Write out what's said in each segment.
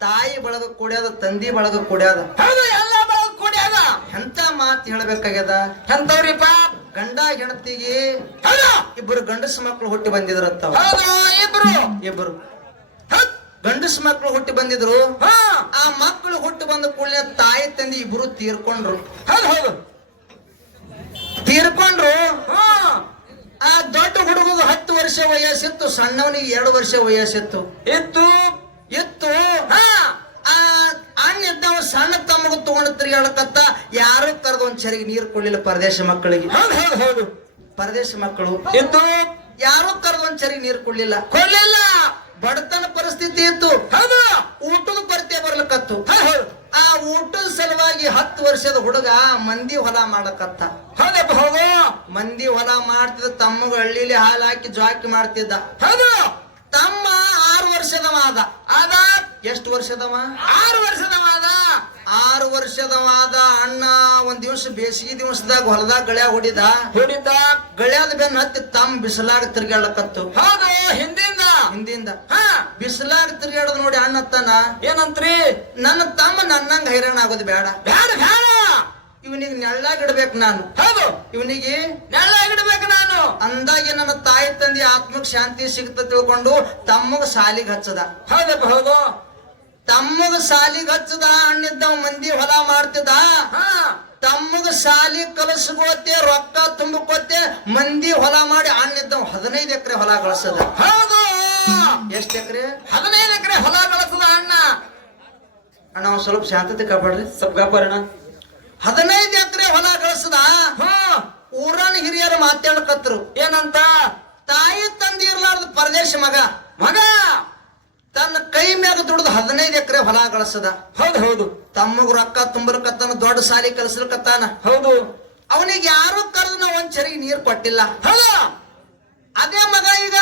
ತಾಯಿ ಬಳಗ ಕೂಡ್ಯಾದ ತಂದಿ ಬಳಗ ಕೂಡ್ಯಾದ. ಹೌದು ಎಲ್ಲ ಬಳಗ ಕುಡಿಯಾದ. ಎಂತ ಮಾತು ಹೇಳ್ಬೇಕಾಗ್ಯದ? ಎಂತವ್ರಿಪ್ಪ ಗಂಡ ಹೆಣತಿಗೆ ಇಬ್ಬರು ಗಂಡಸ ಮಕ್ಕಳು ಹುಟ್ಟಿ ಬಂದಿದ್ರಂತ ಇಬ್ರು. ಇಬ್ರು. ಗಂಡಸ ಮಕ್ಕಳು ಹುಟ್ಟಿ ಬಂದಿದ್ರು. ಹಾ. ಆ ಮಕ್ಕಳು ಹುಟ್ಟಿ ಬಂದ ಕೂಡಲೇ ತಾಯಿ ತಂದೆ ಇಬ್ರು ತೀರ್ಕೊಂಡ್ರು. ಹೌದು ಹೌದು. ತೀರ್ಕೊಂಡ್ರು. ಹಾ. ಆ ದೊಡ್ಡ ಹುಡುಗ ಹತ್ತು ವರ್ಷ ವಯಸ್ಸಿತ್ತು ಸಣ್ಣವನಿಗೆ ಎರಡು ವರ್ಷ ವಯಸ್ಸಿತ್ತು. ಇತ್ತು. ಇತ್ತು ಹಾ ಆ ಅಣ್ಣ ಇದ್ದವ ಸಣ್ಣ ತಮ್ಮಗ ತಗೊಂಡು ತಿರುಗಾಡಕತ್ತ ಯಾರು ಕರೆದು ಒಂದ್ ಚರಿಗೆ ನೀರು ಕೊಡ್ಲಿಲ್ಲ ಪರದೇಶ ಮಕ್ಕಳಿಗೆ? ಹೌದು ಹೌದು ಹೌದು. ಪರದೇಶ ಮಕ್ಕಳು? ಇತ್ತು. ಯಾರು ಕರೆದು ಒಂದ್ ಚರಿಗೆ ನೀರು ಕೊಡ್ಲಿಲ್ಲ? ಕೊಡ್ಲಿಲ್ಲ. ಬಡತನ ಪರಿಸ್ಥಿತಿ ಇತ್ತು. ಹೌದು. ಊಟದ ಕೊರತೆ ಬರ್ಲಕತ್ತು. ಆ ಊಟದ ಸಲುವಾಗಿ ಹತ್ತು ವರ್ಷದ ಹುಡುಗ ಮಂದಿ ಹೊಲ ಮಾಡಕತ್ತ. ಹೌದಪ್ಪ ಹೌದು. ಮಂದಿ ಹೊಲ ಮಾಡ್ತಿದ್ದ ತಮ್ಮಗ ಹಳ್ಳಿಲಿ ಹಾಲು ಹಾಕಿ ಜಾಕಿ ಮಾಡ್ತಿದ್ದ. ಹೌದು. ತಮ್ಮ ಆರು ವರ್ಷದವ ಆದ. ಆದ. ಎಷ್ಟು ವರ್ಷದವ? ಆರು ವರ್ಷದ ಮಾದ ಆರು ವರ್ಷದವಾದ ಅಣ್ಣ ಒಂದ್ ದಿವಸ ಬೇಸಿಗೆ ದಿವಸದಾಗ ಹೊಲದಾಗ ಗಳ್ಯಾಗ ಹೊಡಿದ. ಹೊಡಿದ. ಗಳ್ಯಾದ ಬೆನ್ನ ಹತ್ತಿ ತಮ್ಮ ಬಿಸಿಲಾಗ ತಿರ್ಗಾಡಕತ್ತು ಹೌದು ಹಿಂದಿಂದ. ಹಿಂದಿಂದ. ಹಾ. ಬಿಸಿಲಾಗ ತಿರ್ಗಾಡದ್ ನೋಡಿ ಅಣ್ಣ ತನ ಏನಂತ್ರಿ? ನನ್ನ ತಮ್ಮ ನನ್ನಂಗ ಹೈರಾಣ ಆಗೋದು ಬೇಡ. ಬೇಡ ಬೇಡ ಇವನಿಗೆ ನೆಳ್ಳಾಗ ಇಡ್ಬೇಕು ನಾನು. ಹೌದು. ಇವನಿಗೆ ನೆಳ್ಳಾಗಿಡ್ಬೇಕು ನಾನು. ಅಂದಾಗೆ ನನ್ನ ತಾಯಿ ತಂದೆ ಆತ್ಮಕ್ ಶಾಂತಿ ಸಿಗುತ್ತ ತಿಳ್ಕೊಂಡು ತಮ್ಮಗ ಸಾಲಿಗೆ ಹಚ್ಚದ. ಹೌದಪ್ಪ ಹೌದು. ತಮ್ಮಗ ಸಾಲಿಗೆ ಹಚ್ಚದ ಅಣ್ಣಿದ್ದ ಮಂದಿ ಹೊಲ ಮಾಡ್ತಿದ್ದ? ಹಾ. ತಮ್ಮಗ ಸಾಲಿ ಕಲಸ್ಕೋತೆ ರೊಕ್ಕ ತುಂಬಕೋತೆ ಮಂದಿ ಹೊಲ ಮಾಡಿ ಅಣ್ಣಿದ್ದ ಹದಿನೈದು ಎಕರೆ ಹೊಲ ಗಳಿಸದ ಹೌದು. ಎಷ್ಟ್ ಎಕರೆ? ಹದಿನೈದು ಎಕರೆ ಹೊಲ ಬೆಳೆಸದ ಅಣ್ಣ. ಅಣ್ಣ ಒಂದ್ ಸ್ವಲ್ಪ ಶಾಂತತೆ ಕಾಪಾಡ್ರಿ. ಸ್ವಲ್ಪ ಗಾಪರಣ ಹದಿನೈದು ಎಕರೆ ಹೊಲ ಗಳಿಸದ ಊರನ್ ಊರನ ಹಿರಿಯರು ಮಾತಾಡ್ಕತ್ರು. ಏನಂತ? ತಾಯಿ ತಂದೆ ಇರ್ಲಾರ್ದ ಪರದೇಶ ಮಗ. ಮಗ. ತನ್ನ ಕೈ ಮ್ಯಾಗ ದುಡ್ದು ಹದಿನೈದು ಎಕರೆ ಹೊಲ ಗಳಿಸದ. ಹೌದು ಹೌದು. ತಮ್ಮಗ ರೊಕ್ಕ ತುಂಬಲಕತ್ತಾನ ದೊಡ್ಡ ಸಾಲಿ ಕಲಿಸ್ಲಕತ್ತಾನ ಹೌದು. ಅವನಿಗೆ ಯಾರು ಕರೆದು ನಾವು ಒಂದ್ ಚರಿಗೆ ನೀರ್ ಕೊಟ್ಟಿಲ್ಲ. ಹೌದು. ಅದೇ ಮಗ ಈಗ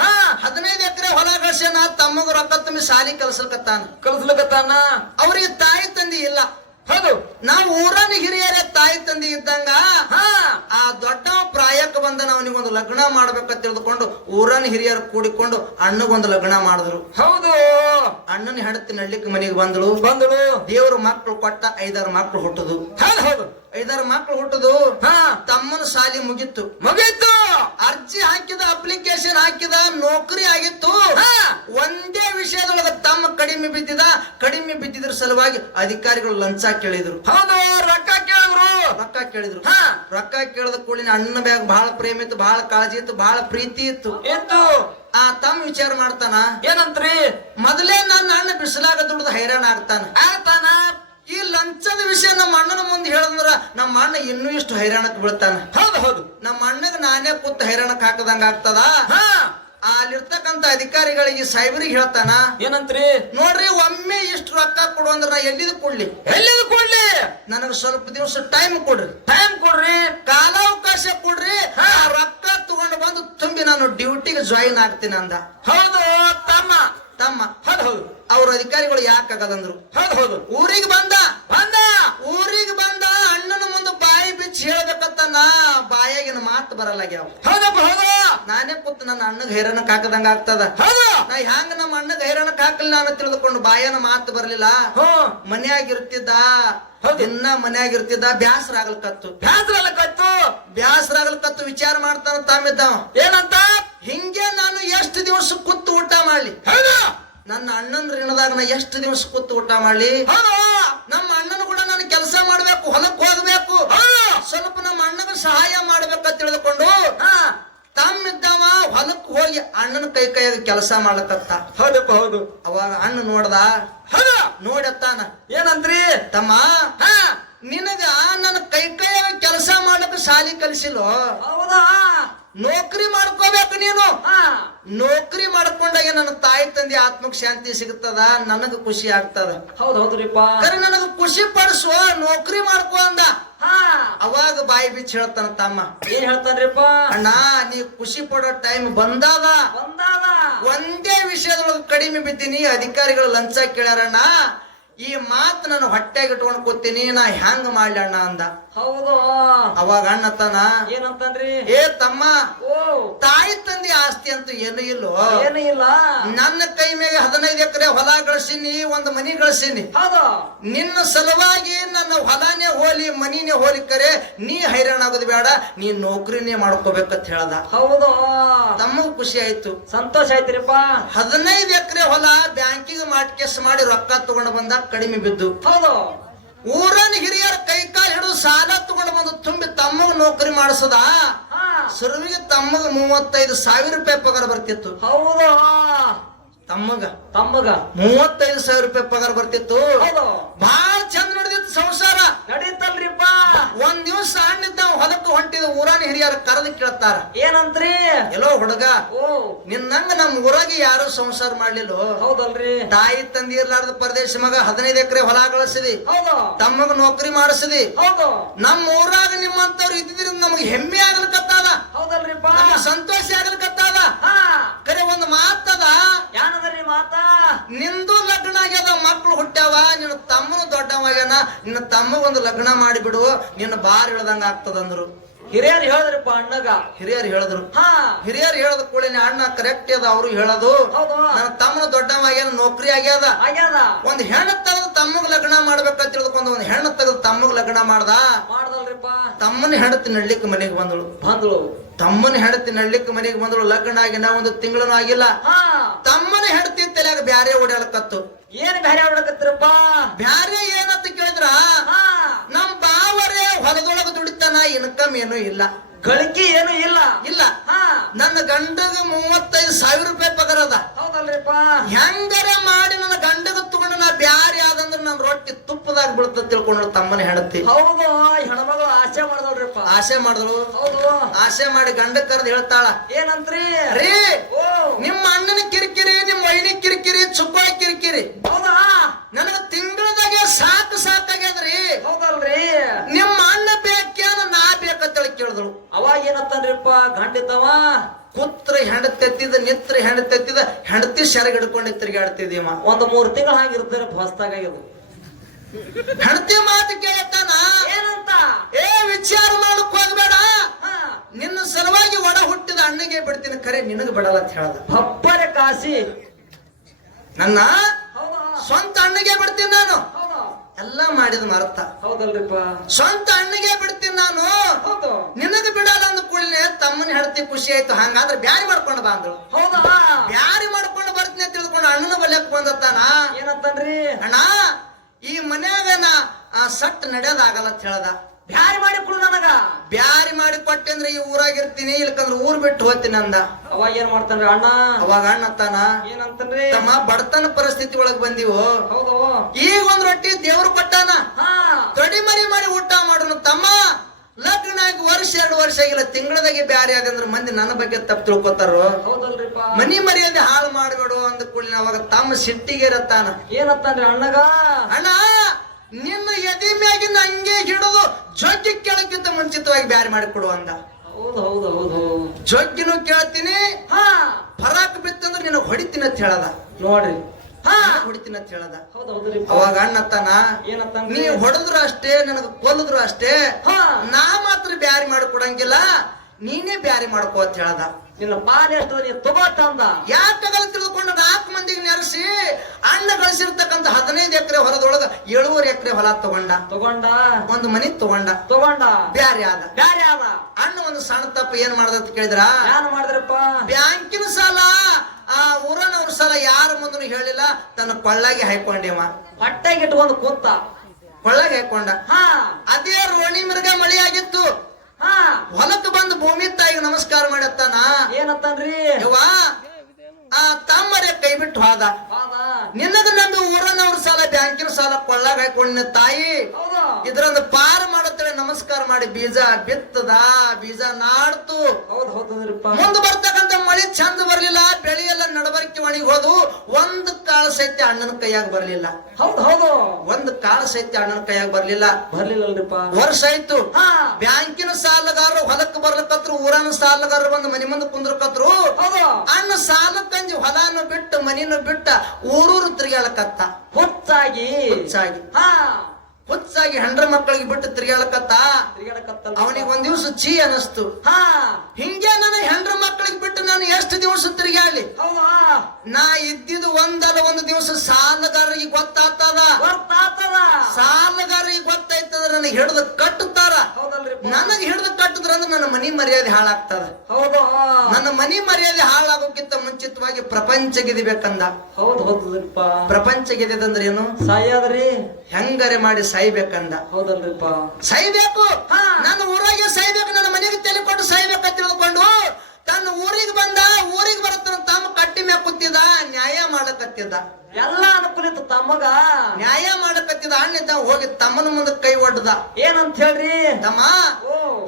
ಹಾ. ಹದಿನೈದು ಎಕರೆ ಹೊಲ ಗಳಿಸ್ಯಾನ ತಮ್ಮಗ ರೊಕ್ಕ ತುಂಬಿ ಸಾಲಿ ಕಲಿಸ್ಲಕತ್ತಾನ ಕಲಿಸ್ಲಕತ್ತಾನ ಅವ್ರಿಗೆ ತಾಯಿ ತಂದೆ ಇಲ್ಲ. ಹೌದು. ನಾವು ಊರನ ಹಿರಿಯರ ತಾಯಿ ತಂದೆ ಇದ್ದಂಗ ಹಾ. ಆ ದೊಡ್ಡ ಪ್ರಾಯಕ್ಕೆ ಬಂದ ಅವನಿಗೊಂದು ಲಗ್ನ ಮಾಡ್ಬೇಕಂತ ತಿಳಿದುಕೊಂಡು ಊರನ್ನ ಹಿರಿಯರು ಕೂಡಿಕೊಂಡು ಅಣ್ಣಗೊಂದು ಲಗ್ನ ಮಾಡಿದ್ರು. ಹೌದು. ಅಣ್ಣನ ಹೆಂಡತಿ ನಡ್ಲಿಕ್ಕೆ ಮನೆಗೆ ಬಂದಳು. ಬಂದಳು. ದೇವ್ರ ಮಕ್ಕಳು ಕೊಟ್ಟ ಐದಾರು ಮಕ್ಕಳು ಹುಟ್ಟುದು ಹೌದು ಹೌದು. ಐದಾರು ಮಕ್ಕಳು ಹುಟ್ಟದು ಹಾ. ತಮ್ಮನ ಸಾಲಿ ಮುಗಿತ್ತು ಮುಗೀತು. ಅರ್ಜಿ ಹಾಕಿದ ಅಪ್ಲಿಕೇಶನ್ ಹಾಕಿದ ನೌಕರಿ ಆಗಿತ್ತು. ಒಂದೇ ವಿಷಯದೊಳಗ ತಮ್ಮ ಕಡಿಮೆ ಬಿದ್ದಿದ ಕಡಿಮೆ ಬಿದ್ದಿದ್ರ ಸಲುವಾಗಿ ಅಧಿಕಾರಿಗಳು ಲಂಚ ಕೇಳಿದ್ರು. ಹೌದು ರೊಕ್ಕ ಕೇಳಿದ್ರು. ರೊಕ್ಕ ಕೇಳಿದ್ರು. ಹಾ. ರೊಕ್ಕ ಕೇಳಿದ ಕೂಡಿನ ಅಣ್ಣ ಬ್ಯಾಗ್ ಬಹಳ ಪ್ರೇಮ ಇತ್ತು ಬಹಳ ಕಾಳಜಿ ಇತ್ತು ಬಹಳ ಪ್ರೀತಿ ಇತ್ತು. ಇತ್ತು. ಆ ತಮ್ಮ ವಿಚಾರ ಮಾಡ್ತಾನ ಏನಂತ್ರಿ? ಮೊದಲೇ ನನ್ನ ಅಣ್ಣ ಬಿಸಿಲಾಗ ದುಡ್ದು ಹೈರಾಣ ಆಗ್ತಾನ. ಮುಂದೆ ಹೇಳದಂದ್ರ ನಮ್ಮ ಅಣ್ಣ ಇನ್ನೂ ಇಷ್ಟು ಹೈರಾಣಕ್ಕೆ ಬೀಳ್ತಾನ. ಹೌದು ಹೌದು. ನಮ್ಮ ಅಣ್ಣಗ ನಾನೇ ಕೂತ್ ಹೈರಾಣಕ್ಕೆ ಹಾಕದಂಗ ಆಗ್ತದ? ಹಾ. ಅಲ್ಲಿರ್ತಕ್ಕಂತ ಅಧಿಕಾರಿಗಳಿಗೆ ಸೈಬರಿಗೆ ಹೇಳ್ತಾನ ಏನಂತ್ರಿ? ನೋಡ್ರಿ ಒಮ್ಮೆ ಇಷ್ಟು ರೊಕ್ಕ ಕೊಡು ಅಂದ್ರೆ ನಾ ಎಲ್ಲಿದ್ ಕೊಡ್ಲಿ? ಎಲ್ಲಿದು ಕೊಡ್ಲಿ? ನನಗೆ ಸ್ವಲ್ಪ ದಿವಸ ಟೈಮ್ ಕೊಡ್ರಿ. ಟೈಮ್ ಕೊಡ್ರಿ? ಕಾಲಾವಕಾಶ ಕೊಡ್ರಿ. ಆ ರೊಕ್ಕ ತಗೊಂಡು ಬಂದು ತುಂಬಿ ನಾನು ಡ್ಯೂಟಿಗೆ ಜಾಯಿನ್ ಆಗ್ತೀನಿ ಅಂದ. ಹೌದು ತಮ್ಮ. ತಮ್ಮ. ಹೌದು ಹೌದು. ಅವ್ರ ಅಧಿಕಾರಿಗಳು ಯಾಕಾಗದಂದ್ರು ಹೌದು ಹೌದು. ಊರಿಗೆ ಬಂದ. ಬಂದ. ಮಾತು ಬರಲಾಗ್ಯಾವ. ಹೌದಪ್ಪ ಹೌದು. ನಾನೇ ಕೂತ್ ನನ್ನ ಅಣ್ಣಗ್ ಹೈರಾಣಕ್ಕೆ ಹಾಕದಂಗ ಆಗ್ತದ. ಹೌದು. ನಾ ಹ್ಯಾಂಗ ನಮ್ಮ ಅಣ್ಣಗ್ ಹೈರಾಣಕ್ ಹಾಕಲಿಲ್ಲ ನಾನು ತಿಳಿದುಕೊಂಡು ಬಾಯನ ಮಾತು ಬರಲಿಲ್ಲ. ಮನೆಯಾಗಿರ್ತಿದ್ದ ಮನ್ಯಾಗ ಇರ್ತಿದ್ದ. ದಿನ ಮನ್ಯಾಗ ಇರ್ತಿದ್ದ ಬ್ಯಾಸರ ಆಗ್ಲಕತ್ತು ಬ್ಯಾಸ್ರಲ್ಲ ಕತ್ತು ಬ್ಯಾಸರ ಆಗ್ಲಕತ್ತು ವಿಚಾರ ಮಾಡ್ತಾನ ತಾಮಿದ್ದಾವ ಏನಂತ? ಹಿಂಗೆ ನಾನು ಎಷ್ಟು ದಿವಸ ಕೂತು ಊಟ ಮಾಡ್ಲಿ. ಹೌದು. ನನ್ನ ಅಣ್ಣನ ಋಣದಾಗ ನಾ ಎಷ್ಟು ದಿವಸ ಕೂತು ಊಟ ಮಾಡ್ಲಿ. ನಮ್ಮ ಅಣ್ಣನ ಕೂಡ ನಾನು ಕೆಲಸ ಮಾಡ್ಬೇಕು ಹೊಲಕ್ ಹೋಗ್ಬೇಕು ಸ್ವಲ್ಪ ನಮ್ಮ ಅಣ್ಣಗ ಸಹಾಯ ಮಾಡ್ಬೇಕಂತ ತಿಳಿದುಕೊಂಡು ತಮ್ಮಿದ್ದವ ಹೊಲಕ್ ಹೋಗಿ ಅಣ್ಣನ ಕೈ ಕೈ ಕೆಲಸ ಮಾಡ್ಲಕತ್ತ ಹೌದಪ್ಪ ಹೌದು. ಅವಾಗ ಅಣ್ಣ ನೋಡ್ದ ಹೌದು. ನೋಡತ್ತಾನ. ಏನಂದ್ರಿ? ತಮ್ಮ ಹಾ. ನಿನಗ ನನ್ನ ಕೈ ಕೈ ಕೆಲಸ ಮಾಡಕ್ ಶಾಲಿ ಕಲಿಸಿಲೋ ಹೌದಾ? ನೌಕರಿ ಮಾಡ್ಕೋಬೇಕು ನೀನು. ನೌಕರಿ ಮಾಡ್ಕೊಂಡಾಗ ನನ್ನ ತಾಯಿ ತಂದೆ ಆತ್ಮಕ್ ಶಾಂತಿ ಸಿಗುತ್ತದ ನನಗ ಖುಷಿ ಆಗ್ತದ. ಹೌದು ಹೌದ್ರಿಪ್ಪ. ಕರೆ ನನಗ ಖುಷಿ ಪಡಿಸುವ ನೌಕರಿ ಮಾಡ್ಕೋ ಅಂದ. ಹಾ ಅವಾಗ ಬಾಯಿ ಬಿಚ್ಚ ಹೇಳ್ತಾನ ತಮ್ಮ. ಏನ್ ಹೇಳ್ತಾನ್ರಿಪ್ಪ? ಅಣ್ಣ ನೀ ಖುಷಿ ಪಡೋ ಟೈಮ್ ಬಂದಾದ ಬಂದಾದ ಒಂದೇ ವಿಷಯದೊಳಗೆ ಕಡಿಮೆ ಬಿದ್ದೀನಿ ಅಧಿಕಾರಿಗಳು ಲಂಚ ಕೇಳ್ಯಾರಣ್ಣ ಈ ಮಾತು ನಾನು ಹೊಟ್ಟೆಗೆ ಇಟ್ಕೊಂಡು ಕೂತೀನಿ ನಾ ಹ್ಯಾಂಗ ಮಾಡ್ಲಣ್ಣ ಅಂದ. ಹೌದು. ಅವಾಗ ಅಣ್ಣತ್ತಾನ ಏನಂತನ್ರಿ ಏ ತಮ್ಮ ಓ. ತಾಯಿ ತಂದೆ ಆಸ್ತಿ ಅಂತ ಏನು ಇಲ್ಲೋ? ಏನು ಇಲ್ಲ. ನನ್ನ ಕೈ ಮೇಲೆ ಹದಿನೈದು ಎಕರೆ ಹೊಲ ಗಳಿಸೀನಿ ಒಂದು ಮನಿ ಗಳಿಸೀನಿ. ಹೌದು. ನಿನ್ನ ಸಲುವಾಗಿ ನನ್ನ ಹೊಲನೇ ಹೋಲಿ ಮನಿನೇ ಹೋಲಿ ಕರೆ ನೀ ಹೈರಾಣ ಆಗೋದು ಬೇಡ ನೀ ನೌಕರಿನೇ ಮಾಡ್ಕೋಬೇಕಂತ ಹೇಳ್ದ. ಹೌದು. ತಮ್ಮಗೂ ಖುಷಿ ಆಯ್ತು. ಸಂತೋಷ ಆಯ್ತಿರಪ್ಪ. ಹದಿನೈದು ಎಕರೆ ಹೊಲ ಬ್ಯಾಂಕಿಗೆ ಮಾಡ್ಕೆಸ್ ಮಾಡಿ ರೊಕ್ಕ ತಗೊಂಡು ಬಂದ ಕಡಿಮೆ ಬಿದ್ದು. ಹೌದು. ಊರನ್ ಹಿರಿಯರ ಕೈ ಕಾಲು ಹಿಡಿದು ಸಾಲ ತಗೊಂಡು ಬಂದು ತುಂಬಿ ತಮ್ಮಗ ನೌಕರಿ ಮಾಡಿಸದ? ಸರ್ವಿಗೆ ತಮ್ಮಗ ಮೂವತ್ತೈದು ಸಾವಿರ ರೂಪಾಯಿ ಪಗಾರ ಬರ್ತಿತ್ತು. ಹೌದು ತಮ್ಮಗ. ತಮ್ಮಗ. ಮೂವತ್ತೈದು ಸಾವಿರ ರೂಪಾಯಿ ಪಗಾರ ಬರ್ತಿತ್ತು. ಬಹಳ ನಡೆದಿತ್ತು ಸಂಸಾರ ನಡೀತಲ್ರಿಪ್ಪ. ಒಂದ್ ದಿವಸ ಅಣ್ಣಿದ್ದ ಹೊಲಕ್ಕೆ ಹೊಂಟಿದ ಊರಾನ ಹಿರಿಯರ ಕರೆದು ಕೇಳ್ತಾರ. ಏನಂತ್ರಿ? ಎಲ್ಲೋ ಹುಡುಗ ಓ. ನಿನ್ನಂಗ ನಮ್ ಊರಾಗ ಯಾರು ಸಂಸಾರ ಮಾಡ್ಲಿಲ್ಲ? ಹೌದಲ್ರಿ. ತಾಯಿ ತಂದಿ ಇರ್ಲಾರ್ದ ಪರದೇಶ ಮಗ ಹದಿನೈದು ಎಕರೆ ಹೊಲ ಗಳಿಸಿದಿ. ಹೌದು. ತಮ್ಮಗ ನೌಕರಿ ಮಾಡಿಸಿದಿ. ಹೌದು. ನಮ್ಮ ಊರಾಗ ನಿಮ್ಮಂತವ್ರು ಇದ್ದಿದ್ರಿಂದ ನಮಗ್ ಹೆಮ್ಮೆ ಆಗ್ಲಿಕತ್ತಾದ. ಹೌದಲ್ರಿಪ್ಪ. ಸಂತೋಷ ಆಗ್ಲಿಕತ್ತಾದ. ಕರೆ ಒಂದ್ ಮಾತದ. ಯಾನದ್ರಿ ಮಾತಾ? ನಿಂದು ಆಗ್ಯದ ಮಕ್ಕಳು ಹುಟ್ಟ್ಯಾವ ನಿನ್ನ ತಮ್ಮನು ದೊಡ್ಡವಾಗ್ಯಾನ ನಿನ್ನ ತಮ್ಮ ಒಂದು ಲಗ್ನ ಮಾಡಿಬಿಡು ನಿನ್ನ ಬಾರ್ ಇಳ್ದಂಗ ಆಗ್ತದಂದ್ರು. ಹಿರಿಯರು ಹೇಳಿದ್ರಪ್ಪ ಅಣ್ಣಗ. ಹಿರಿಯರು ಹೇಳಿದ್ರು. ಹಾ. ಹಿರಿಯರು ಹೇಳದ ಕೂಡಲೇ ಅಣ್ಣ ಕರೆಕ್ಟ್ ಅದ ಅವರು ಹೇಳೋದು. ನನ್ನ ತಮ್ಮನ ದೊಡ್ಡವಾಗ್ಯಾನ ನೌಕರಿ ಆಗ್ಯಾದ. ಆಗ್ಯಾದ. ಒಂದ್ ಹೆಣ್ಣು ತೆಗೆದು ತಮ್ಮಗ್ ಲಗ್ನ ಮಾಡ್ಬೇಕಂತ ತಿಳ್ಕೊಂಡು ಒಂದ್ ಹೆಣ್ಣು ತೆಗೆದು ತಮ್ಮಗ್ ಲಗ್ನ ಮಾಡ್ದ. ಮಾಡ್ದಲ್ರಿಪ್ಪ. ತಮ್ಮನ ಹೆಂಡತಿ ನಡ್ಲಿಕ್ಕೆ ಮನೆಗೆ ಬಂದಳು. ಬಂದ್ಳು. ತಮ್ಮನ ಹೆಂಡತಿ ನಡ್ಲಿಕ್ಕೆ ಮನೆಗೆ ಬಂದ್ರು ಲಗ್ನ ಆಗಿನ ಒಂದು ತಿಂಗಳನ ಆಗಿಲ್ಲ. ತಮ್ಮನ ಹೆಂಡತಿ ತಲೆಯಾಗ ಬ್ಯಾರೆ ಓಡಾಡಕತ್ತು. ಏನ್ ಬ್ಯಾರೆ ಓಡಾಡಕತ್ತಿರಪ್ಪ? ಬ್ಯಾರೆ ಏನಂತ ಕೇಳಿದ್ರ? ನಮ್ ಬಾವರೇ ಹೊಲದೊಳಗ ದುಡಿತಾನ ಇನ್ಕಮ್ ಏನೂ ಇಲ್ಲ. ಗಳಿಕೆ ಏನು ಇಲ್ಲ. ಇಲ್ಲ. ಹಾ. ನನ್ನ ಗಂಡಗ ಮೂವತ್ತೈದು ಸಾವಿರ ರೂಪಾಯಿ ಪಗಾರ ಅದ ಹೌದಲ್ರಿಪ್ಪ. ಹೆಂಗರ ಮಾಡಿ ನನ್ನ ಗಂಡಗ ತಗೊಂಡು ನಾ ಬ್ಯಾರಿ ಆದಂದ್ರೆ ನನ್ನ ರೊಟ್ಟಿ ತುಪ್ಪದಾಗ ಬೀಳ್ತದ ತಿಳ್ಕೊಂಡ್ರು ತಮ್ಮನ ಹೆಂಡತಿ. ಹೌದು ಹೆಣ್ಮಗಳು ಆಸೆ ಮಾಡ್ದಳ್ರಿಪ್ಪ ಆಸೆ ಮಾಡಿದ್ರು ಹೌದು. ಆಸೆ ಮಾಡಿ ಗಂಡ ಕರೆದು ಹೇಳ್ತಾಳ. ಏನಂತ್ರಿ? ರೀ ಓ. ನಿಮ್ಮ ಅಣ್ಣನ ಕಿರಿಕಿರಿ ನಿಮ್ಮ ಮೈನಿ ಕಿರಿಕಿರಿ ಚುಬ್ಬಳ ಹೆಂಡತೆತ್ತಿದ ನಿತ್ರ ಹೆಂಡತೆತ್ತಿದ ಹೆಂಡತಿ ಶರಗ ಹಿಡ್ಕೊಂಡು ತಿರುಗಾಡ್ತಿದ್ದೀವ ಒಂದ್ ಮೂರ್ ತಿಂಗಳ ಹಾಗಿರ್ತಾರೆ ಹೊಸ್ದಾಗ್ಯದು ಹೆಂಡತಿ ಮಾತು ಕೇಳತ್ತಾನ ಏನಂತ? ಏ ವಿಚಾರ ಮಾಡಕ್ ಹೋಗ್ಬೇಡ. ನಿನ್ನ ಸಲುವಾಗಿ ಒಡ ಹುಟ್ಟಿದ ಅಣ್ಣಗೆ ಬಿಡ್ತೀನಿ ಕರೆ ನಿನಗ ಬಿಡಲ್ಲ ಅಂತ ಹೇಳ್ದ. ಬಪ್ಪರೆ ಕಾಸಿ. ನನ್ನ ಸ್ವಂತ ಅಣ್ಣಗೆ ಬಿಡ್ತೀನಿ ನಾನು. ಎಲ್ಲ ಮಾಡಿದ ಮರ್ತ. ಹೌದಲ್ರಿಪ್ಪ. ಸ್ವಂತ ಅಣ್ಣಗೆ ಬಿಡ್ತೀನಿ ನಾನು. ನಿನಗ ಬಿಡಲ್ಲ ಕೂಡಲೇ ತಮ್ಮನ ಹೆಳ್ತಿ ಖುಷಿ ಆಯ್ತು ಹಂಗಾದ್ರೆ ಬ್ಯಾರಿ ಮಾಡ್ಕೊಂಡು ಬಂದ್ರು ಹೌದಾ? ಬ್ಯಾರಿ ಮಾಡ್ಕೊಂಡು ಬರ್ತೀನಿ ಅಂತ ತಿಳ್ಕೊಂಡು ಅಣ್ಣನ ಬಲ್ಯಕ್ ಬಂದತ್ತಾನ ಏನಂತನ್ರಿ? ಅಣ್ಣ ಈ ಮನ್ಯಾಗ ನಾ ಆ ಸಟ್ ನಡೆಯೋದಾಗಲ್ಲ ಅಂತ ಹೇಳದ. ಬ್ಯಾರಿ ಮಾಡಿ ಕೊಡು ನನಗ. ಬ್ಯಾರಿ ಮಾಡಿ ಕೊಟ್ಟೆ ಅಂದ್ರೆ ಈ ಊರಾಗಿರ್ತೀನಿ ಇಲ್ಕಂದ್ರ ಊರ್ ಬಿಟ್ಟು ಹೋಗ್ತೀನಿ ಅಂದ. ಅವಾಗ ಏನ್ ಮಾಡ್ತಾನ್ರಿ ಅಣ್ಣ? ಅವಾಗ ಅಣ್ಣ ತಾನ ಏನಂತನ್ರಿ? ತಮ್ಮ ಬಡತನ ಪರಿಸ್ಥಿತಿ ಒಳಗ್ ಬಂದಿವು? ಹೌದು. ಈಗ ಒಂದ್ ರೊಟ್ಟಿ ದೇವ್ರು ಕೊಟ್ಟಾನ. ಕಡಿ ಮರಿ ಮಾಡಿ ಊಟ ಮಾಡೋನು ತಮ್ಮ. ಲಗ್ನ ಆಗಿ ವರ್ಷ ಎರಡು ವರ್ಷ ಆಗಿಲ್ಲ. ತಿಂಗಳದಾಗೆ ಬ್ಯಾರೆ ಆಗಂದ್ರೆ ಮಂದಿ ನನ್ನ ಬಗ್ಗೆ ತಪ್ಪು ತಿಳ್ಕೊತಾರೋ? ಮನಿ ಮರ್ಯಾದೆ ಹಾಳು ಮಾಡಬೇಡ ಅಂದ ಕೂಡಲೇ ಅವಾಗ ತಮ್ಮ ಸಿಟ್ಟಿಗೆ ಇರತ್ತಾನ. ಏನತ್ತಾನ್ರಿ ಅಣ್ಣಗ? ಅಣ್ಣ ನಿನ್ನ ಎದೆ ಮ್ಯಾಗಿಂದ ಹಂಗೆ ಹಿಡಿದು ಜೊಗ್ಗಿ ಕೆಳಕ್ಕಿಂತ ಮುಂಚಿತವಾಗಿ ಬ್ಯಾರೆ ಮಾಡಿಕೊಡು ಅಂದ. ಹೌದು ಹೌದು ಹೌದು ಜೊಗ್ಗಿನೂ ಕೇಳ್ತೀನಿ. ಹಾ. ಫರಾಕ್ ಬಿತ್ತಂದ್ರೆ ನಿನ್ನ ಹೊಡಿತೀನಿ ಅಂತ ಹೇಳದ. ನೋಡ್ರಿ ಹೊಡಿತೀನಿ ಅಂತ ಹೇಳದ. ಅವಾಗ ಅಣ್ಣತ್ತಾನ ನೀವು ನೀ ಹೊಡೆದ್ರು ಅಷ್ಟೇ ನನಗ ಕೊಲ್ಲದ್ರು ಅಷ್ಟೇ ಹಾ. ನಾ ಮಾತ್ರ ಬ್ಯಾರಿ ಮಾಡ್ಕೊಡಂಗಿಲ್ಲ ನೀನೇ ಬ್ಯಾರಿ ಮಾಡ್ಕೋ ಅಂತ ಹೇಳದ. ನಿನ್ನ ಪಾಲ್ ಎಷ್ಟು ನೀ ತಂದ ಅಂದ. ಯಾಕಾಗಲ್ಲ ತಿಳ್ಕೊಂಡು ನಾಲ್ಕು ಮಂದಿಗೆ ನೆರೆಸಿ ಅಣ್ಣ ಗಳಿಸಿರ್ತಕ್ಕಂತ ಹದಿನೈದು ಎಕರೆ ಹೊಲದೊಳಗ ಏಳುವರೆ ಎಕರೆ ಹೊಲ ತಗೊಂಡ. ತಗೊಂಡ. ಒಂದು ಮನಿ ತಗೊಂಡ. ತಗೊಂಡ. ಬ್ಯಾರೆ ಆದ. ಬ್ಯಾರೆ ಆದ. ಅಣ್ಣ ಒಂದು ಸಣ್ಣ ತಪ್ಪು ಏನ್ ಮಾಡದ ಅಂತ ಕೇಳಿದ್ರ? ಏನ್ ಮಾಡಿದ್ರಪ್ಪ? ಬ್ಯಾಂಕಿನ ಸಾಲ ಆ ಊರನವ್ರ ಸಾಲ ಯಾರ ಮುಂದನು ಹೇಳಿಲ್ಲ ತನ್ನ ಕೊಳ್ಳಾಗಿ ಹಾಯ್ಕೊಂಡೇವ. ಹೊಟ್ಟೆಗೆ ಇಟ್ಕೊಂಡು ಕೂತ. ಕೊಳ್ಳಾಗೆ ಹಾಯ್ಕೊಂಡ. ಹಾ. ಅದೇ ರೋಣಿ ಮೃಗ ಮಳಿ ಆಗಿತ್ತು ಹಾ. ಹೊಲಕ್ಕೆ ಬಂದು ಭೂಮಿ ತಾಯಿಗೆ ನಮಸ್ಕಾರ ಮಾಡತ್ತಾನ ಏನತ್ತನ್ರಿ? ಯವ್ವ ಆ ತಮ್ಮರೇ ಕೈ ಬಿಟ್ಟು ಹೋದ. ನಿನ್ನದ ನಂಬಿ ಊರನ್ನವ್ರ ಸಾಲ ಬ್ಯಾಂಕಿನ ಸಾಲ ಕೊಳ್ಳಾಗ ಹಾಕೊಂಡಿನ ತಾಯಿ. ಇದ್ರಂದ ಪಾರ ಮಾಡತ್ತೇಳಿ ನಮಸ್ಕಾರ ಮಾಡಿ ಬೀಜ ಬಿತ್ತದ ಬೀಜ ನಾಡ್ತು. ಮುಂದ್ ಬರ್ತಕ್ಕಂತ ಮಳಿ ಚಂದ ಬರ್ಲಿಲ್ಲ ಬೆಳಿ ಎಲ್ಲ ನಡಬರ್ಕಿ ಒಣಗಿ ಹೋದು ಒಂದ್ ಕಾಳ ಸೈತ್ಯ ಅಣ್ಣನ ಕೈಯಾಗ ಬರ್ಲಿಲ್ಲ. ಹೌದು ಹೌದು. ಒಂದ್ ಕಾಳ ಸೈತ್ಯ ಅಣ್ಣನ ಕೈಯಾಗ ಬರ್ಲಿಲ್ಲ. ಬರ್ಲಿಲ್ಲಪ್ಪ ವರ್ಷ ಆಯ್ತು. ಬ್ಯಾಂಕಿನ ಸಾಲಗಾರರು ಹೊಲಕ್ಕೆ ಬರ್ಲಕತ್ರು ಊರನ ಸಾಲಗಾರರು ಬಂದು ಮನಿ ಮುಂದೆ ಕುಂದ್ರಕತ್ರು. ಅಣ್ಣ ಸಾಲ ತಂಜಿ ಹೊಲನು ಬಿಟ್ಟು ಮನಿನು ಬಿಟ್ಟ ಊರೂರು ತಿರುಗಾಳಕತ್ತ ಹುಚ್ಚಾಗಿ. ಹುಚ್ಚಾಗಿ. ಹಾ. ಹುಚ್ಚಾಗಿ ಹೆಂಡ್ರ ಮಕ್ಕಳಿಗೆ ಬಿಟ್ಟು ತಿರ್ಗಾಳಕತ್ತ ಅವನಿಗೆ ಒಂದ್ ದಿವಸ ಚೀ ಅನಸ್ತು. ಹಾ. ಹಿಂಗೆ ನನ್ನ ಹೆಂಡ್ರ ಮಕ್ಕಳಿಗೆ ಬಿಟ್ಟು ನಾನು ಎಷ್ಟು ದಿವಸ ತಿರ್ಗಾಳಿ ಹೌದಾ ನಾ ಇದ್ದಿದ್ದು ಒಂದು ನನಗೆ ಹಿಡಿದು ಕಟ್ಟುತ್ತಾರ? ನನಗೆ ಹಿಡಿದು ಕಟ್ಟಿದ್ರ ಅಂದ್ರೆ ನನ್ನ ಮನಿ ಮರ್ಯಾದೆ ಹಾಳಾಗ್ತದ. ಹೌದು ನನ್ನ ಮನಿ ಮರ್ಯಾದೆ ಹಾಳಾಗೋಕ್ಕಿಂತ ಮುಂಚಿತವಾಗಿ ಪ್ರಪಂಚ ಗೆದಿಬೇಕಂದ ಹೌದು ಹೌದಲ್ರಿಪ್ಪ ಪ್ರಪಂಚ ಗೆದಿದಂದ್ರೆ ಏನು? ಸಾಯಾದ್ರಿ. ಹೆಂಗರೆ ಮಾಡಿ ಸಾಯ್ಬೇಕಂದ. ಹೌದಲ್ರಿಪ್ಪ ಸಾಯ್ಬೇಕು. ನನ್ನ ಊರಾಗೆ ಸಾಯ್ಬೇಕು ನನ್ನ ಮನೆಗೆ ತೆಲಿಕೊಂಡು ಸಾಯ್ಬೇಕಂತ ತಿಳ್ಕೊಂಡು ತನ್ನ ಊರಿಗೆ ಬಂದ ಊರಿಗೆ ಬರತ್ತ ತಮ್ಮ ಕಟ್ಟಿ ಮ್ಯಾಗ ಕೂತಿದ್ದ ನ್ಯಾಯ ಮಾಡಕತ್ತಿದ್ದ. ಎಲ್ಲ ಅನುಕೂಲಿತ್ತು ತಮ್ಮಗ ನ್ಯಾಯ ಮಾಡಕತ್ತಿದ್ದ ಅಣ್ಣಿದ್ದ ಹೋಗಿ ತಮ್ಮನ ಮುಂದೆ ಕೈ ಒಡ್ಡದ ಏನಂತ ಹೇಳ್ರಿ? ತಮ್ಮ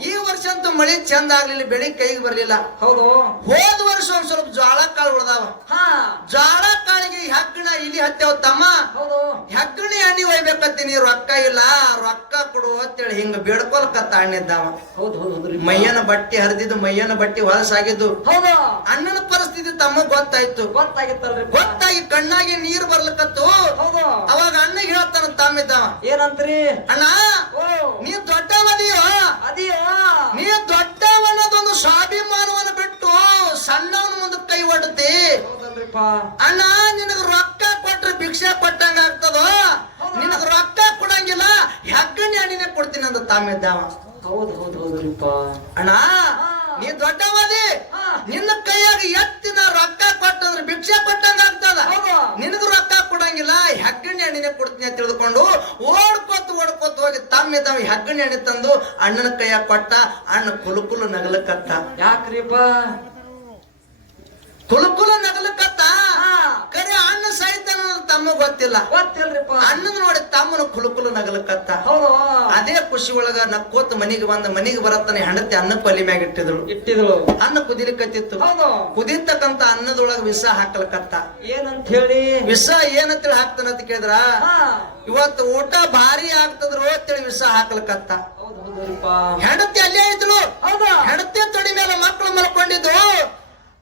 ಈ ವರ್ಷ ಅಂತೂ ಮಳಿ ಚಂದ ಆಗ್ಲಿಲ್ಲ ಬೆಳಿ ಕೈಗೆ ಬರ್ಲಿಲ್ಲ. ಹೌದು. ಹೋದ ವರ್ಷ ಒಂದ್ ಸ್ವಲ್ಪ ಜ್ವಾಳ ಕಾಳು ಉಳ್ದಾವ. ಜ್ವಾಳ ಕಾಳಿಗೆ ಹೆಗ್ಗಣ ಇಲಿ ಹತ್ತೇವ್ ತಮ್ಮ. ಹೌದು. ಹೆಗ್ಗಣಿ ಎಣ್ಣಿ ಒಯ್ಬೇಕತ್ತೀನಿ ರೊಕ್ಕ ಇಲ್ಲ ರೊಕ್ಕ ಕೊಡು ಅಂತೇಳಿ ಹಿಂಗ ಬೇಡ್ಕೊಲ್ಕತ್ತ ಅಣ್ಣಿದ್ದಾವ ಹೌದು ಹೌದು ಮೈಯನ ಬಟ್ಟಿ ಹರಿದಿದ್ದು ಮೈಯನ ಬಟ್ಟಿ ಹೊಲಸಾಗಿದ್ದು. ಹೌದು. ಅಣ್ಣನ ಪರಿಸ್ಥಿತಿ ತಮ್ಮ ಗೊತ್ತಾಯ್ತು. ಗೊತ್ತಾಗಿತ್ತಲ್ರಿ. ಗೊತ್ತಾಗಿ ಕಣ್ಣಾಗಿ ನೀರು ಬರ್ಲಕತ್ತು ಅವಾಗ ಅಣ್ಣಗೆ ಹೇಳ್ತಾನ ತಮ್ಮಿದ್ದ ಏನಂತ್ರಿ? ಅಣ್ಣ ನೀ ದೊಡ್ಡವದಿಯೋ ಅದಿಯೋ? ನೀ ದೊಡ್ಡವನ್ನದೊಂದು ಸ್ವಾಭಿಮಾನವನ್ನ ಬಿಟ್ಟು ಸಣ್ಣವನ ಮುಂದೆ ಕೈ ಒಡ್ತಿ. ಅಣ್ಣ ನಿನಗ ರೊಕ್ಕ ಕೊಟ್ರೆ ಭಿಕ್ಷೆ ಕೊಟ್ಟಂಗ ಆಗ್ತದ? ನಿನಗ ರೊಕ್ಕ ಕೊಡಂಗಿಲ್ಲ ಹೆಗ್ಗಣಿ ಅಣ್ಣಿನೇ ಕೊಡ್ತೀನಿ ಅಂದ ತಾಮಿದ್ದಾವ ಹೌದು ಹೌದು ಹೌದ್ರಿಪ್ಪ. ಅಣ್ಣ ನೀ ದೊಡ್ಡವದಿ. ನಿನ್ನ ಕೈಯಾಗ ಎತ್ತಿನ ರೊಕ್ಕ ಕೊಟ್ಟಂದ್ರೆ ಭಿಕ್ಷೆ ಕೊಟ್ಟಂಗ ಆಗ್ತದ ಹೌದು. ನಿನಗ ರೊಕ್ಕ ಕೊಡಂಗಿಲ್ಲ ಹಣ್ಣಿನೇ ಕೊಡ್ತೀನಿ ಅಂತ ತಿಳಿದುಕೊಂಡು ಓಡ್ಕೊತ ಓಡ್ಕೊತ ಹೋಗಿ ತಮ್ಮಿದ್ದಾವ ಹೆಗ್ಗಣಿ ಎಣ್ಣೆ ತಂದು ಅಣ್ಣನ ಕೈಯಾಗ ಕೊಟ್ಟ, ಅಣ್ಣ ಕುಲು ಕುಲು ನಗಲಕತ್ತ ಯಾಕ್ರಿಪ್ಪ? ಕುಲು ಕುಲು ನಗಲಕತ್ತ ಕರೆ ಅಣ್ಣ ಸಾಯ್ತಾನ ತಮ್ಮ ಗೊತ್ತಿಲ್ಲ. ಗೊತ್ತಿಲ್ರಿಪ್ಪ. ಅಣ್ಣನ ನೋಡಿ ತಮ್ಮನ ಕುಲುಕುಲ ಕುಲು ನಗಲಕತ್ತ ಅದೇ ಖುಷಿ ಒಳಗ ನಕ್ಕೋತ ಮನಿಗೆ ಬಂದ ಮನಿಗೆ ಬರತ್ತಾನೆ ಹೆಂಡತಿ ಅನ್ನ ಪಲ್ಲಿ ಮ್ಯಾಗ ಇಟ್ಟಿದಳು ಇಟ್ಟಿದ್ರು. ಅನ್ನ ಕುದಿಲಿಕತ್ತಿತ್ತು. ಕುದಿತಕ್ಕಂತ ಅನ್ನದೊಳಗ ವಿಷ ಹಾಕಲಕತ್ತ ಏನಂತ ಹೇಳಿ ವಿಷ ಏನಂತೇಳಿ ಹಾಕ್ತಾನ ಅಂತ ಕೇಳಿದ್ರ? ಇವತ್ತು ಊಟ ಭಾರಿ ಆಗ್ತದ್ರು ಅಂತೇಳಿ ವಿಷ ಹಾಕ್ಲಕತ್ತ ಹೆಂಡತಿ ಅಲ್ಲೇ ಹೌದು. ಹೆಂಡತಿ ತೊಡಿ ಮೇಲೆ ಮಕ್ಕಳು ಮಲ್ಕೊಂಡಿದ್ದು.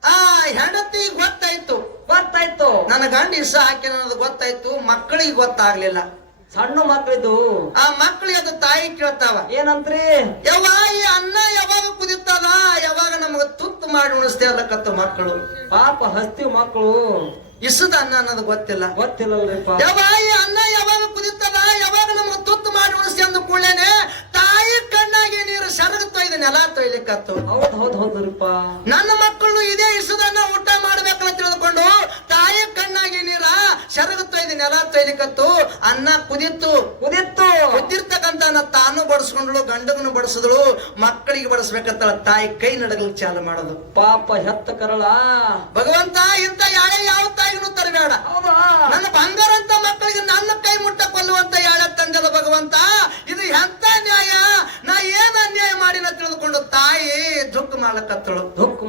ಆ ಹೆಂಡತಿ ಗೊತ್ತಾಯ್ತು ಗೊತ್ತಾಯ್ತು. ನನ್ನ ಗಂಡ ಇಸ ಹಾಕಿನ ಅನ್ನೋದು ಗೊತ್ತಾಯ್ತು ಮಕ್ಕಳಿಗೆ ಗೊತ್ತಾಗ್ಲಿಲ್ಲ. ಸಣ್ಣ ಮಕ್ಕಳಿದ್ದು. ಆ ಮಕ್ಕಳಿಗೆ ಅದು ತಾಯಿ ಕೇಳ್ತಾವ. ಏನಂತ್ರಿ? ಯಾವ ಈ ಅನ್ನ ಯಾವಾಗ ಕುದಿತದ? ಯಾವಾಗ ನಮಗ ತುತ್ತು ಮಾಡಿ ಉಣಿಸ್ತೇ ಅಲ್ಲಕತ್ತ ಮಕ್ಕಳು. ಪಾಪ ಹಸ್ತಿ ಮಕ್ಕಳು. ಇಸದ ಅನ್ನ ಅನ್ನೋದು ಗೊತ್ತಿಲ್ಲ. ಗೊತ್ತಿಲ್ಲ ಯಾವ ಈ ಅನ್ನ ಯಾವಾಗ ಕುದಿತದ? ಯಾವಾಗ ನಮಗ ತುತ್ತು ಮಾಡಿ ಉಣಿಸ್ತೇ ಅಂದ ಕೂಡಲೇನೆ ಕಣ್ಣಾಗಿ ನೀರು ಸರಗ ತೊಯ್ದು ನೆಲ ತೊಯ್ಲಿಕ್ಕತ್ತು. ಹೌದ್ ಹೌದ್ ಹೌದ್ರಪ್ಪ ನನ್ನ ಮಕ್ಕಳು ಇದೇ ಇಸುದನ್ನ ಊಟ ಮಾಡ್ಬೇಕಂತ ತಿಳಿದುಕೊಂಡು ತಾಯಿ ಕಣ್ಣಾಗಿ ನೀರ ಸರಗ ತೊಯ್ದು ನೆಲ ತೊಯ್ಲಿಕ್ಕತ್ತು. ಅನ್ನ ಕುದಿತ್ತು. ಕುದಿತ್ತು. ಕುದಿರ್ತಕ್ಕಂತ ಅನ್ನ ತಾನು ಬಡಿಸ್ಕೊಂಡ್ಳು ಗಂಡಗನು ಬಡಿಸಿದ್ಳು ಮಕ್ಕಳಿಗೆ ಬಡಿಸ್ಬೇಕಂತ ತಾಯಿ ಕೈ ನಡಗಲು ಚಾಲು ಮಾಡೋದು. ಪಾಪ ಹೆತ್ತ ಕರಳ. ಭಗವಂತ ಇಂತ ಯಾಳೆ ಯಾವ ತಾಯಿನೂ ತರಬೇಡ.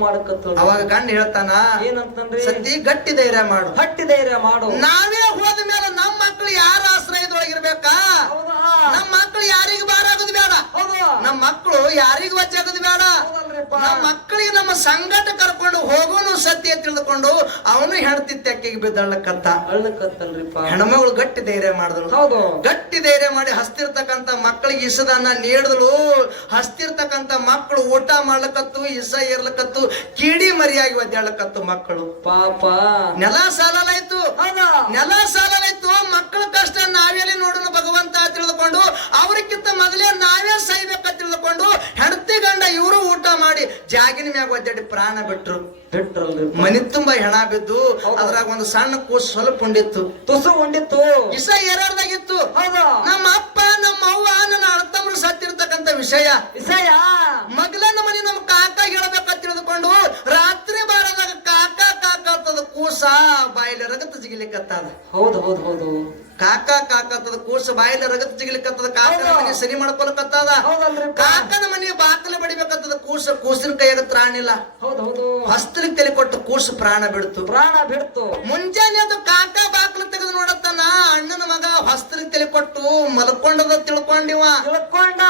ಮಾಡಕತ್ತ ಅವಾಗ ಗಂಡ ಹೇಳ್ತಾನ ಏನಂತಂದ್ರೆ? ಸತಿ ಗಟ್ಟಿ ಧೈರ್ಯ ಮಾಡು. ಗಟ್ಟಿ ಧೈರ್ಯ ಮಾಡು. ನಾವೇ ಹೋದ ಮೇಲೆ ನಮ್ಮ ಮಕ್ಕಳು ಯಾರ ಆಶ್ರಯದೊಳಗಿರ್ಬೇಕಾ? ನಮ್ಮ ಮಕ್ಕಳು ಯಾರಿಗೂ ಬಾರಾಗೋದು ಬೇಡ. ಹೌದು? ನಮ್ಮ ಮಕ್ಕಳು ಯಾರಿಗೂ ವಜ್ಜಾಗೋದು ಬೇಡ. ನಮ್ಮ ಮಕ್ಕಳಿಗೆ ನಮ್ಮ ಸಂಗಟ ಕರ್ಕೊಂಡು ಹೋಗೋನು ಸತ್ಯ ತಿಳಿದುಕೊಂಡು ಅವನು ಹೆಂಡತಿ ತೆಕ್ಕಿಗೆ ಬಿದ್ದಳ್ಳಕತ್ತ ಅಳ್ಳಕತ್ತಲ್ರಿಪ್ಪ ಹೆಣ್ಮಗಳು ಗಟ್ಟಿ ಧೈರ್ಯ ಮಾಡಿದ್ರು ಹೌದು. ಗಟ್ಟಿ ಧೈರ್ಯ ಮಾಡಿ ಹಸ್ತಿರ್ತಕ್ಕಂತ ಮಕ್ಕಳಿಗೆ ಇಸದನ್ನ ನೀಡಿದ್ಲು. ಹಸ್ತಿರ್ತಕ್ಕಂತ ಮಕ್ಕಳು ಊಟ ಮಾಡ್ಲಕತ್ತು ಇಸ ಇರ್ಲಕತ್ತು ಕಿಡಿ ಮರಿಯಾಗಿ ಒದ್ದಾಡ್ಲಕತ್ತು ಮಕ್ಕಳು. ಪಾಪ. ನೆಲ ಸಾಲಾಯ್ತು ಹೌದಾ? ನೆಲ ಸಾಲಾಯ್ತು ಮಕ್ಕಳ ಕಷ್ಟ ನಾವೇಲಿ ನೋಡೋಣ ಭಗವಂತ ತಿಳಿದುಕೊಂಡು ಅವ್ರಿಗಿಂತ ಮೊದಲೇ ನಾವೇ ಸೈಬೇಕ ತಿಳಿದುಕೊಂಡು ಹೆಂಡತಿ ಗಂಡ ಇವರು ಊಟ ಮಾಡಿ ಜಾಗಿನ ಮ್ಯಾಗ ಒದ್ದಾಡಿ ಪ್ರಾಣ ಬಿಟ್ರು. ಮನಿ ತುಂಬಾ ಹೆಣ ಬಿದ್ದು. ಅದ್ರಾಗ ಒಂದು ಸಣ್ಣ ಕೂಸು ಸ್ವಲ್ಪ ಉಂಡಿತ್ತು. ತುಸು ಉಂಡಿತ್ತು. ವಿಷ ಏರಾರ್ದಾಗಿತ್ತು ಹೌದಾ. ನಮ್ಮ ಅಪ್ಪ ನಮ್ಮ ಅವ್ವ ನನ್ನ ಅರ್ಥಮ್ರು ಸತ್ತಿರ್ತಕ್ಕಂತ ವಿಷಯ. ವಿಷಯ. ಮಗ್ಲನ ಮನೆ ನಮ್ಮ ಕಾಕ ಹೇಳಬೇಕಂತ ತಿಳಿದುಕೊಂಡು ರಾತ್ರಿ ಬಾರದಾಗ ಕಾಕ ಕಾಕ ಕೂಸ ಬಾಯಿಲಿ ರಗತ ಜಿಗಿಲಿಕ್ಕತ್ತಾದ ಹೌದು ಹೌದು ಹೌದು. ಕಾಕ ಕಾಕ ಅಂತದ ಕೂಸ ಬಾಯಿಲೆ ರಗತ್ ಜಿಗಿಲಿಕತ್ತದ ಕಾಕನ ಮನೆ ಸರಿ ಮಾಡ್ಕೊಳಕತ್ತದ. ಕಾಕನ ಮನೆ ಬಾಕಲ ಬಡಿಬೇಕಂತದ ಕೂಸ ಕೂಸಿನ ಕೈಯಾಗ ಹೌದು ಹೌದು ಹಸ್ತಲಿಗೆ ತಲೆ ಕೊಟ್ಟು ಕೂಸ ಪ್ರಾಣ ಬಿಡ್ತು. ಪ್ರಾಣ ಬಿಡ್ತು. ಮುಂಜಾನೆ ಅದು ಕಾಕ ಬಾಕಲು ತೆಗೆದು ನೋಡತ್ತನ ಅಣ್ಣನ ಮಗ ಹಸ್ತಲಿಗೆ ತಲೆ ಕೊಟ್ಟು ಮಲ್ಕೊಂಡದ ತಿಳ್ಕೊಂಡಿವ. ತಿಳ್ಕೊಂಡ.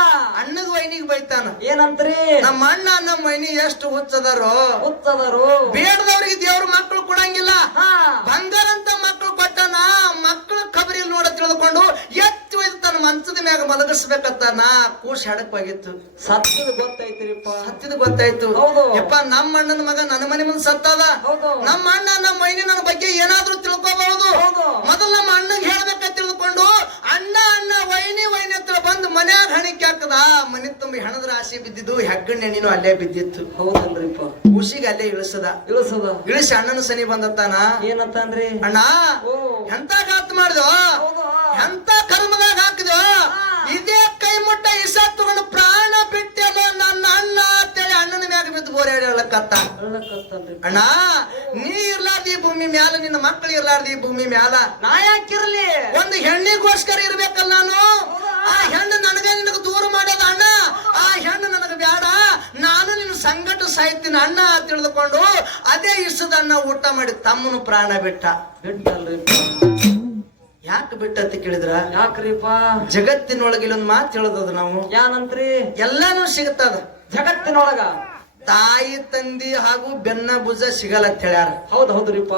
ಅಣ್ಣಗ ವೈನಿಗೆ ಬೈತಾನ. ಏನಂತ್ರಿ? ನಮ್ಮ ಅಣ್ಣ ನಮ್ಮ ವೈನಿ ಎಷ್ಟು ಹುಚ್ಚದಾರೋ. ಹುಚ್ಚದಾರೋ. ಬೇಡದವ್ರಿಗೆ ದೇವ್ರ ಮಕ್ಕಳು ಕೊಡಂಗಿಲ್ಲ. ಬಂಗಾರ ಅಂತ ಮಕ್ಕಳು ಕೊಟ್ಟನ ಮಕ್ಕಳು ಖಬರಿ ನೋಡ ಎತ್ತಿ ಒಯ್ದು ತನ್ನ ಮಂಚದ ಮ್ಯಾಗ ಮಲಗಿಸ್ಬೇಕಂತ ನಾ ಕೂಸ್ ಹಡಕ್ ಹೋಗಿತ್ತು ಸತ್ತದ ಗೊತ್ತಾಯ್ತು ಗೊತ್ತಾಯ್ತು ಹೌದು. ಯಪ್ಪ ನಮ್ಮ ಅಣ್ಣನ ಮಗ ನನ್ನ ಮನೆ ಮುಂದೆ ಸತ್ತದ ಹೌದು. ನಮ್ಮ ಅಣ್ಣ ನಮ್ಮ ಮೈನಿ ನನ್ನ ಬಗ್ಗೆ ಏನಾದ್ರೂ ತಿಳ್ಕೊಬಹುದು ಹೌದು. ಮೊದಲು ನಮ್ಮ ಅಣ್ಣಗೆ ಹೇಳ್ಬೇಕಂತ ತಿಳ್ಕೊಂಡು ಅಣ್ಣ ಅಣ್ಣ ವೈನಿ ವೈನಿ ಹತ್ರ ಬಂದು ಮನ್ಯಾಗ ಹಣಿಕೆ ಹಾಕದ ಮನೆ ತುಂಬಿ ಹಣದ ರಾಶಿ ಬಿದ್ದಿದ್ದು ಹೆಗ್ಗಣ್ಣ ಎಣ್ಣಿನೂ ಅಲ್ಲೇ ಬಿದ್ದಿತ್ತು. ಹೌದಲ್ರಿಪ್ಪ ಕೂಸಿಗೆ ಅಲ್ಲೇ ಇಳಿಸದ. ಇಳಿಸದ? ಇಳಿಸಿ ಅಣ್ಣನ ಸನಿ ಬಂದತ್ತಾನ ಏನಂತಾನ್ರಿ ಅಣ್ಣ ಎಂತ ಗಾತ್ ಮಾಡ್ದೋ ಎಂತ ಕರ್ಮದಾಗ ಹಾಕಿದೋ ಇದೇ ಕೈ ಮುಟ್ಟ ಇಸ ತಗೊಂಡು ಪ್ರಾಣ ಬಿಟ್ಟೆಲ್ಲ ನನ್ನ ಅಣ್ಣ ಅಂತೇಳಿ ಅಣ್ಣನ ಮ್ಯಾಗ ಬಿದ್ದು ಬೋರ್ಯಾಡಿ ಹೇಳಕತ್ತ ಅಣ್ಣ ನೀ ಇರ್ಲಾರ್ದ ಈ ಭೂಮಿ ಮ್ಯಾಲ ನಿನ್ನ ಮಕ್ಕಳು ಇರ್ಲಾರ್ದ ಈ ಭೂಮಿ ಮ್ಯಾಲ. ನಾ ಯಾಕಿರ್ಲಿ? ಒಂದು ಹೆಣ್ಣಿಗೋಸ್ಕರ ಇರ್ಬೇಕಲ್ಲ ನಾನು? ಆ ಹೆಣ್ಣು ನನಗೆ ನಿನಗೆ ದೂರ ಮಾಡ್ಯದ? ಆ ಹೆಣ್ಣು ನನಗೆ ಬೇಡ. ನಾನು ನಿನ್ನ ಸಂಗಟ ಸಾಯ್ತೀನಿ. ಅಣ್ಣ ತಿಳಿದುಕೊಂಡು ಅದೇ ಇಸುದನ್ನ ಊಟ ಮಾಡಿ ತಮ್ಮನು ಪ್ರಾಣ ಬಿಟ್ಟ. ಬಿಟ್ಟಲ್ರಿ. ಯಾಕೆ ಬಿಟ್ಟ ಅಂತ ಕೇಳಿದ್ರ? ಯಾಕ್ರಿಪ್ಪ? ಜಗತ್ತಿನೊಳಗೆ ಇಲ್ಲೊಂದು ಮಾತು ಹೇಳೋದು ನಾವು. ಯಾನಂತ್ರಿ? ಎಲ್ಲಾನು ಸಿಗುತ್ತದ ಜಗತ್ತಿನೊಳಗ? ತಾಯಿ ತಂದಿ ಹಾಗೂ ಬೆನ್ನ ಭುಜ ಸಿಗಲ್ಲ ಅಂತ ಹೇಳ್ಯಾರ. ಹೌದ್ ಹೌದ್ರಿಪ್ಪ.